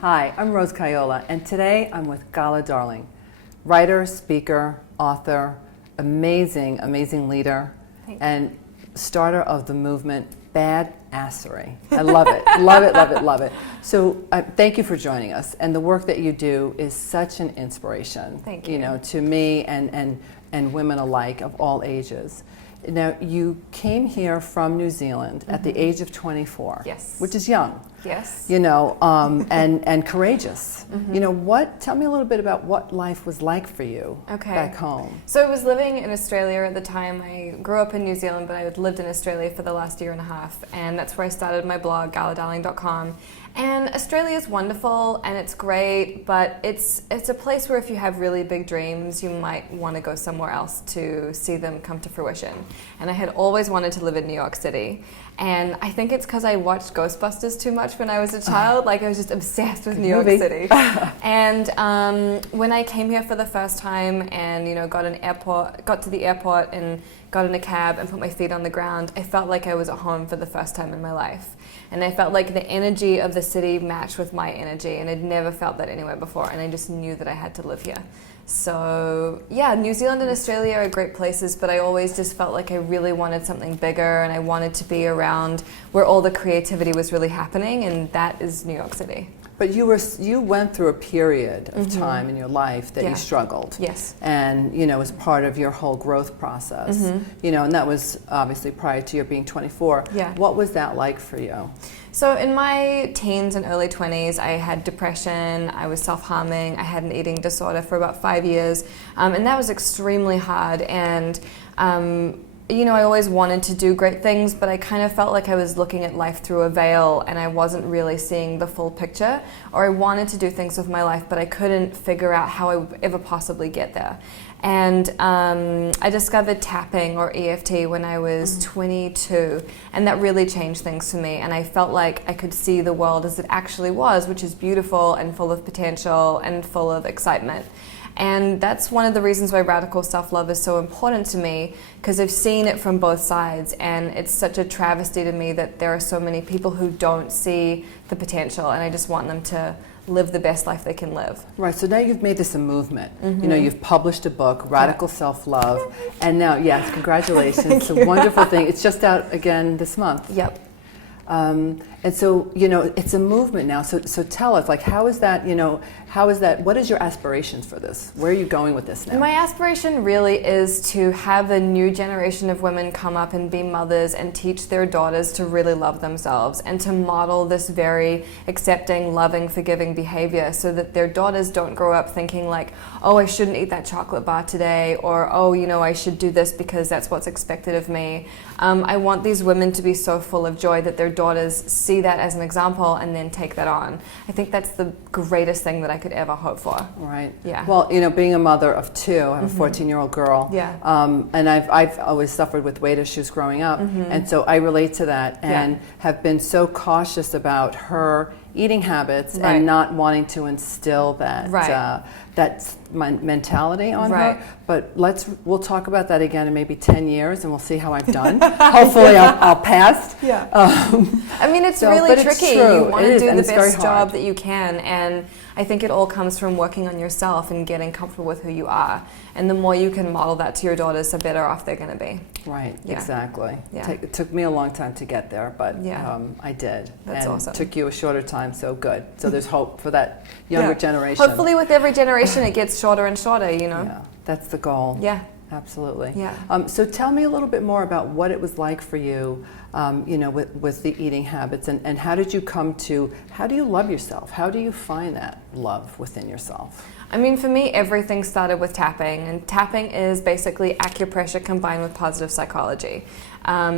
Hi, I'm Rose Caiola, and today I'm with Gala Darling, writer, speaker, author, amazing, amazing leader, and starter of the movement Badassery. I love it, love it, love it, love it. So thank you for joining us, and the work that you do is such an inspiration. Thank you. To me and women alike of all ages. Now, you came here from New Zealand at the age of 24. Yes. Which is young. Yes. And courageous. Tell me a little bit about what life was like for you back home. So I was living in Australia at the time. I grew up in New Zealand, but I had lived in Australia for the last year and a half, and that's where I started my blog, galadarling.com. And Australia is wonderful and it's great, but it's a place where if you have really big dreams, you might want to go somewhere else to see them come to fruition. And I had always wanted to live in New York City. And I think it's because I watched Ghostbusters too much when I was a child. Like, I was just obsessed with New York City. And when I came here for the first time and, got to the airport and got in a cab and put my feet on the ground, I felt like I was at home for the first time in my life. And I felt like the energy of the city matched with my energy, and I'd never felt that anywhere before, and I just knew that I had to live here. So yeah, New Zealand and Australia are great places, but I always just felt like I really wanted something bigger, and I wanted to be around where all the creativity was really happening, and that is New York City. But you went through a period of time in your life that you struggled. Yes. And, as part of your whole growth process. And that was obviously prior to your being 24. Yeah. What was that like for you? So in my teens and early 20s, I had depression, I was self-harming, I had an eating disorder for about 5 years, and that was extremely hard. And I always wanted to do great things, but I kind of felt like I was looking at life through a veil and I wasn't really seeing the full picture. Or I wanted to do things with my life, but I couldn't figure out how I would ever possibly get there. And I discovered tapping, or EFT, when I was 22, and that really changed things for me. And I felt like I could see the world as it actually was, which is beautiful and full of potential and full of excitement. And that's one of the reasons why radical self-love is so important to me, because I've seen it from both sides, and it's such a travesty to me that there are so many people who don't see the potential, and I just want them to live the best life they can live. Right, so now you've made this a movement. You've published a book, Radical Self-Love, and now, yes, congratulations. It's a wonderful thing. It's just out again this month. Yep. And so, it's a movement now. So tell us, how is that, what is your aspirations for this? Where are you going with this now? My aspiration really is to have a new generation of women come up and be mothers and teach their daughters to really love themselves and to model this very accepting, loving, forgiving behavior so that their daughters don't grow up thinking like, oh, I shouldn't eat that chocolate bar today, or, oh, I should do this because that's what's expected of me. I want these women to be so full of joy that their daughters see that as an example and then take that on. I think that's the greatest thing that I could ever hope for. Right. Yeah. Well, being a mother of two, I have a 14-year-old girl. Yeah. And I've always suffered with weight issues growing up, and so I relate to that and have been so cautious about her eating habits and not wanting to instill that that mentality on her. But we'll talk about that again in maybe 10 years, and we'll see how I've done. Hopefully, I'll pass. Yeah. I mean, it's really tricky. You want to do the best job that you can, and I think it all comes from working on yourself and getting comfortable with who you are. And the more you can model that to your daughters, the better off they're going to be. Right. Exactly. Yeah. It took me a long time to get there, but I did. That's awesome. It took you a shorter time, so good. So there's hope for that younger generation. Hopefully, with every generation, it gets shorter and shorter. Yeah, that's the goal. Yeah. Absolutely. Yeah. So tell me a little bit more about what it was like for you, with the eating habits, and how did you how do you love yourself? How do you find that love within yourself? I mean, for me, everything started with tapping, and tapping is basically acupressure combined with positive psychology.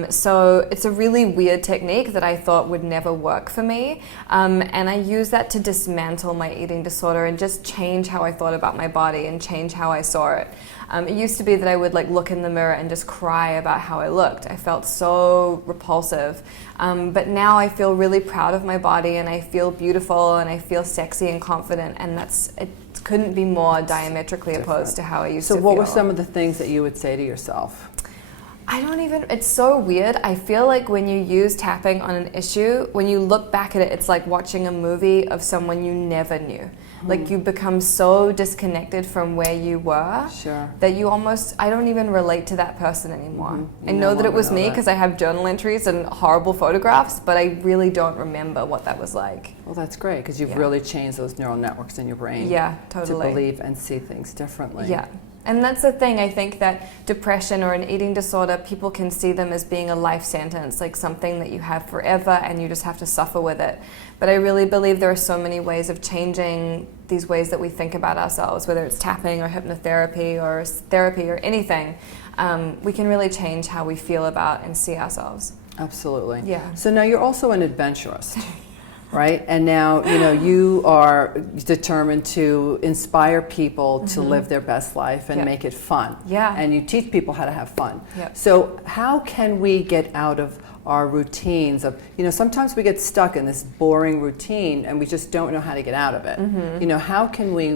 So it's a really weird technique that I thought would never work for me, and I used that to dismantle my eating disorder and just change how I thought about my body and change how I saw it. It used to be that I would look in the mirror and just cry about how I looked. I felt so repulsive. But now I feel really proud of my body, and I feel beautiful, and I feel sexy and confident, and it couldn't be more diametrically opposed to how I used to feel. So what were some of the things that you would say to yourself? I don't even, it's so weird. I feel like when you use tapping on an issue, when you look back at it, it's like watching a movie of someone you never knew. Like you become so disconnected from where you were that you almost, I don't even relate to that person anymore. I know that it was me because I have journal entries and horrible photographs, but I really don't remember what that was like. Well, that's great because you've really changed those neural networks in your brain. Yeah, totally. To believe and see things differently. Yeah. And that's the thing, I think that depression or an eating disorder, people can see them as being a life sentence, like something that you have forever and you just have to suffer with it. But I really believe there are so many ways of changing these ways that we think about ourselves, whether it's tapping or hypnotherapy or therapy or anything. We can really change how we feel about and see ourselves. Absolutely. Yeah. So now you're also an adventurist. Right? And now, you are determined to inspire people to live their best life and make it fun. Yeah. And you teach people how to have fun. Yep. So how can we get out of our routines of, sometimes we get stuck in this boring routine and we just don't know how to get out of it.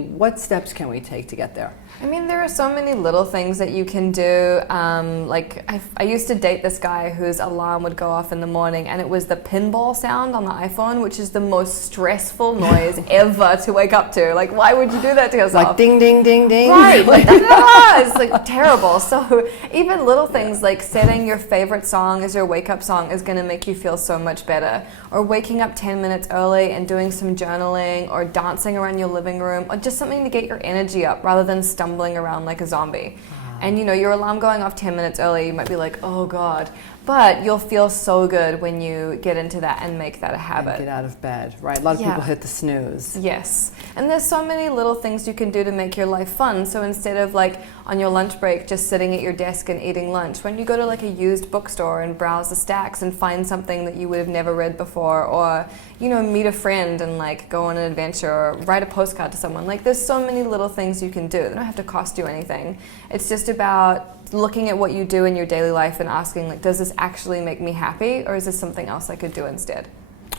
What steps can we take to get there? I mean, there are so many little things that you can do. Like I used to date this guy whose alarm would go off in the morning, and it was the pinball sound on the iPhone, which is the most stressful noise ever to wake up to. Like, why would you do that to yourself? Like ding, ding, ding, ding. Right. Like, it's like terrible. So even little things like setting your favorite song as your wake-up song is going to make you feel so much better. Or waking up 10 minutes early and doing some journaling or dancing around your living room, or just something to get your energy up rather than stumbling around like a zombie. And your alarm going off 10 minutes early, you might be like, oh God. But you'll feel so good when you get into that and make that a habit. And get out of bed, right? A lot of people hit the snooze. Yes. And there's so many little things you can do to make your life fun. So instead of like on your lunch break just sitting at your desk and eating lunch, when you go to like a used bookstore and browse the stacks and find something that you would have never read before, or meet a friend and like go on an adventure or write a postcard to someone. Like there's so many little things you can do. They don't have to cost you anything. It's just about looking at what you do in your daily life and asking, like, does this actually make me happy, or is this something else I could do instead?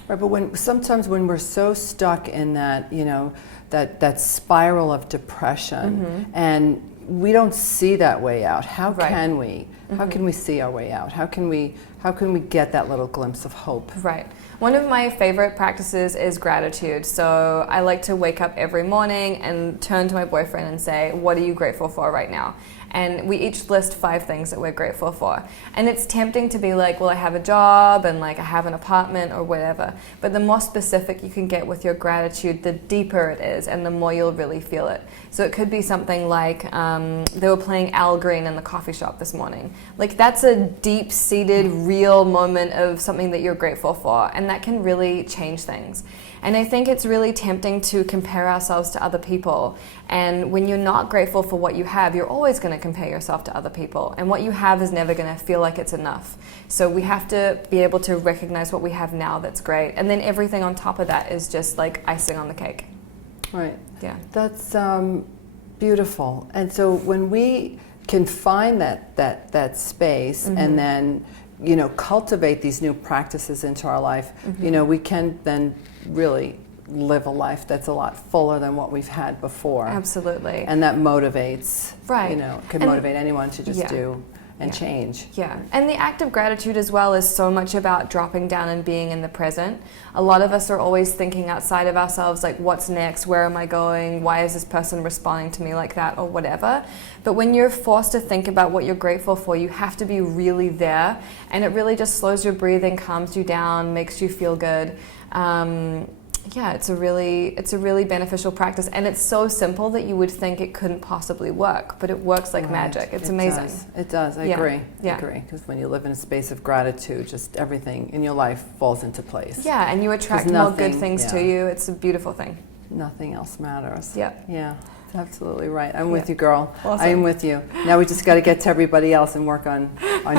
Right, but sometimes when we're so stuck in that, that spiral of depression, and we don't see that way out, how can we? How can we see our way out? How can we get that little glimpse of hope? Right. One of my favorite practices is gratitude. So I like to wake up every morning and turn to my boyfriend and say, what are you grateful for right now? And we each list 5 things that we're grateful for. And it's tempting to be like, well, I have a job and like I have an apartment or whatever. But the more specific you can get with your gratitude, the deeper it is and the more you'll really feel it. So it could be something like they were playing Al Green in the coffee shop this morning. Like that's a deep-seated, real moment of something that you're grateful for. And that can really change things. And I think it's really tempting to compare ourselves to other people. And when you're not grateful for what you have, you're always going to compare yourself to other people. And what you have is never going to feel like it's enough. So we have to be able to recognize what we have now that's great. And then everything on top of that is just like icing on the cake. Right. Yeah. That's beautiful. And so when we can find that space and then cultivate these new practices into our life, we can then really live a life that's a lot fuller than what we've had before. Absolutely. And that motivates, right. Can motivate anyone to just do and change. Yeah. And the act of gratitude as well is so much about dropping down and being in the present. A lot of us are always thinking outside of ourselves, like what's next, where am I going, why is this person responding to me like that, or whatever. But when you're forced to think about what you're grateful for, you have to be really there, and it really just slows your breathing, calms you down, makes you feel good. It's a really beneficial practice, and it's so simple that you would think it couldn't possibly work, but it works like magic. It's amazing. It does. I agree. I agree. Because when you live in a space of gratitude, just everything in your life falls into place. Yeah, and you attract more good things to you. It's a beautiful thing. Nothing else matters. Yeah. Yeah. Absolutely right. I'm with you, girl. Awesome. I'm with you. Now we just got to get to everybody else and work on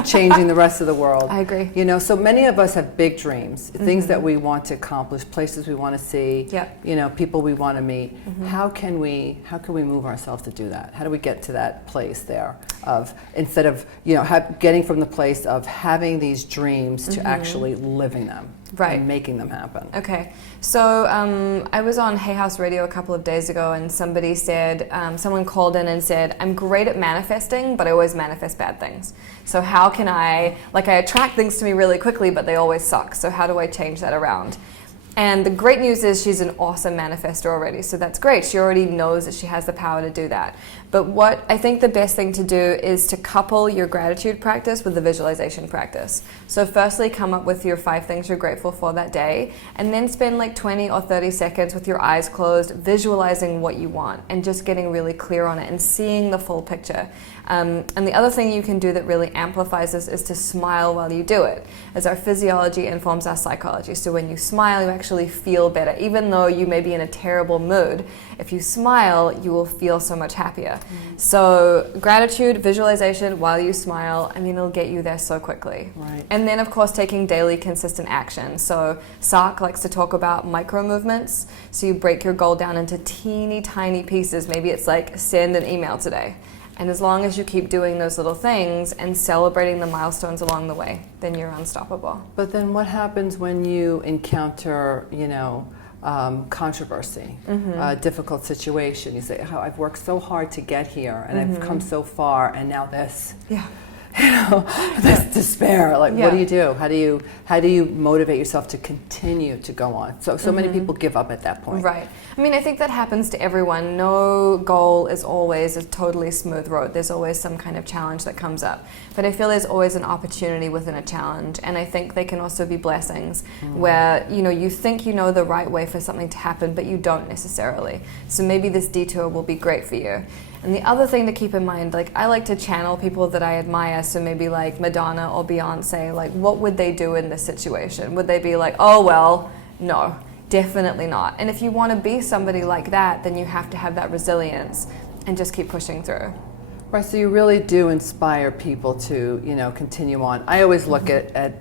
changing the rest of the world. I agree. So many of us have big dreams, things that we want to accomplish, places we want to see, people we want to meet. How can we move ourselves to do that? How do we get to that place there of, instead of getting from the place of having these dreams to actually living them? and making them happen. Okay. So I was on Hay House Radio a couple of days ago, and somebody said, someone called in and said, I'm great at manifesting, but I always manifest bad things. So how can I attract things to me really quickly, but they always suck. So how do I change that around? And the great news is she's an awesome manifestor already, so that's great. She already knows that she has the power to do that. But what I think the best thing to do is to couple your gratitude practice with the visualization practice. So firstly, come up with your 5 things you're grateful for that day, and then spend like 20 or 30 seconds with your eyes closed, visualizing what you want, and just getting really clear on it and seeing the full picture. And the other thing you can do that really amplifies this is to smile while you do it, as our physiology informs our psychology. So when you smile, you actually feel better. Even though you may be in a terrible mood, if you smile, you will feel so much happier. So gratitude, visualization while you smile, I mean, it'll get you there so quickly. Right. And then, of course, taking daily consistent action. So Sark likes to talk about micro movements. So you break your goal down into teeny tiny pieces. Maybe it's like send an email today. And as long as you keep doing those little things and celebrating the milestones along the way, then you're unstoppable. But then what happens when you encounter, controversy, a difficult situation? You say, oh, I've worked so hard to get here, and I've come so far, and now this. Yeah. This despair. Like, what do you do? How do you motivate yourself to continue to go on? So many people give up at that point. Right. I mean, I think that happens to everyone. No goal is always a totally smooth road. There's always some kind of challenge that comes up. But I feel there's always an opportunity within a challenge, and I think they can also be blessings where, you think you know the right way for something to happen, but you don't necessarily. So maybe this detour will be great for you. And the other thing to keep in mind, like, I like to channel people that I admire, so maybe like Madonna or Beyonce, like, what would they do in this situation? Would they be like, oh, well, no, definitely not. And if you want to be somebody like that, then you have to have that resilience and just keep pushing through. Right, so you really do inspire people to, continue on. I always look at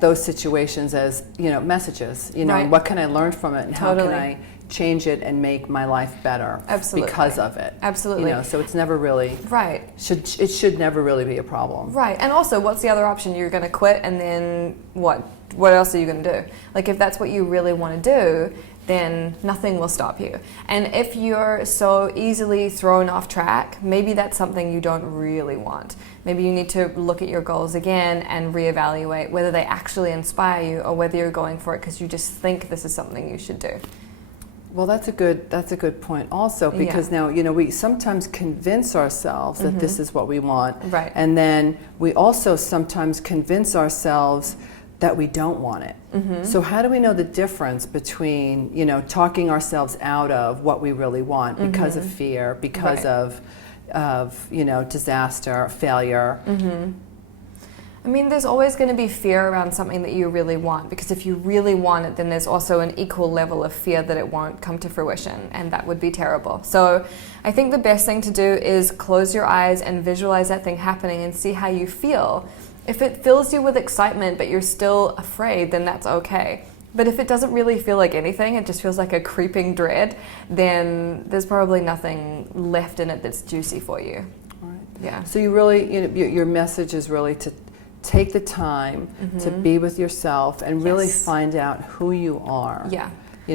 those situations as, messages, Right. what can I learn from it, and how Totally. can I change it and make my life better because of it. Absolutely. So it's never really Right. It should never really be a problem. Right. And also, what's the other option? You're going to quit, and then what? What else are you going to do? Like, if that's what you really want to do, then nothing will stop you. And if you're so easily thrown off track, maybe that's something you don't really want. Maybe you need to look at your goals again and reevaluate whether they actually inspire you or whether you're going for it because you just think this is something you should do. Well, that's a good point also, because now, we sometimes convince ourselves that this is what we want. Right. And then we also sometimes convince ourselves that we don't want it. So how do we know the difference between, talking ourselves out of what we really want because of fear, because of disaster, failure? I mean, there's always going to be fear around something that you really want, because if you really want it, then there's also an equal level of fear that it won't come to fruition, and that would be terrible. So I think the best thing to do is close your eyes and visualize that thing happening and see how you feel. If it fills you with excitement but you're still afraid, then that's okay. But if it doesn't really feel like anything, it just feels like a creeping dread, then there's probably nothing left in it that's juicy for you. Right. Yeah. So you really, your message is really to take the time to be with yourself and really find out who you are. Yeah.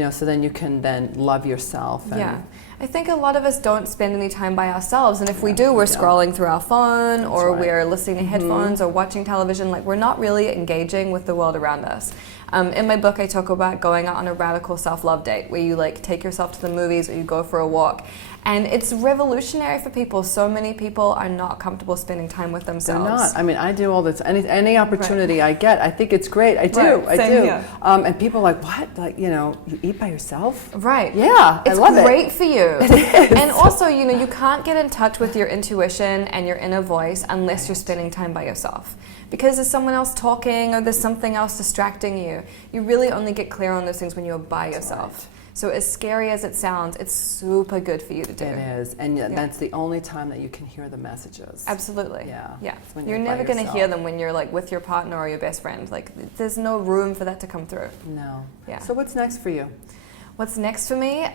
So then you can then love yourself. And Yeah. I think a lot of us don't spend any time by ourselves, and if we do, we're scrolling through our phone, or we're listening to headphones or watching television. Like, we're not really engaging with the world around us. In my book, I talk about going out on a radical self-love date, where you take yourself to the movies or you go for a walk. And it's revolutionary for people. So many people are not comfortable spending time with themselves. They're not. I mean, I do all this. Any opportunity I get, I think it's great. I do. Right. I do. Here. And people are like, what? Like, you eat by yourself? Right. Yeah, it's I love it. It's great for you. It is. And also, you can't get in touch with your intuition and your inner voice unless you're spending time by yourself. Because there's someone else talking or there's something else distracting you. You really only get clear on those things when you're by yourself. Right. So as scary as it sounds, it's super good for you to do. It is, and that's the only time that you can hear the messages. Absolutely. Yeah. You're never going to hear them when you're with your partner or your best friend. There's no room for that to come through. No. Yeah. So what's next for you? What's next for me?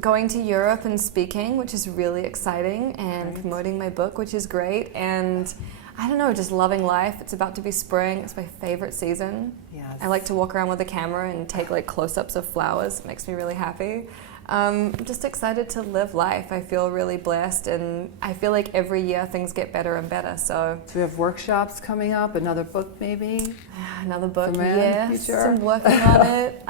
Going to Europe and speaking, which is really exciting, and promoting my book, which is great. And I don't know, just loving life. It's about to be spring. It's my favorite season. Yes. I like to walk around with a camera and take like close-ups of flowers. It makes me really happy. I'm just excited to live life. I feel really blessed, and I feel like every year things get better and better. So we have workshops coming up, another book maybe? Another book, yes. I'm working on it.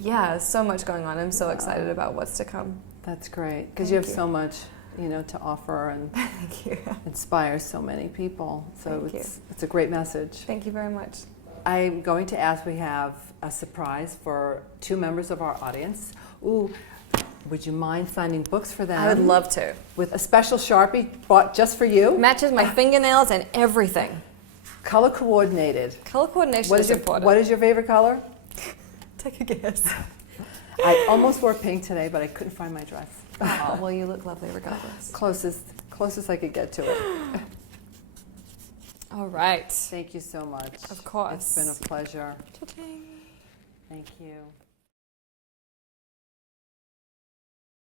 Yeah, so much going on. I'm so excited about what's to come. That's great, because you have so much, you know, to offer and Thank you. inspire so many people. So it's a great message. Thank you very much. I'm going to ask, we have a surprise for 2 members of our audience. Ooh, would you mind signing books for them? I would love to. With a special Sharpie bought just for you. Matches my fingernails and everything. Color coordinated. Color coordination is important. What is your favorite color? Take a guess. I almost wore pink today, but I couldn't find my dress. Oh, well, you look lovely regardless. Closest I could get to it. All right. Thank you so much. Of course. It's been a pleasure. Ta-ding. Thank you.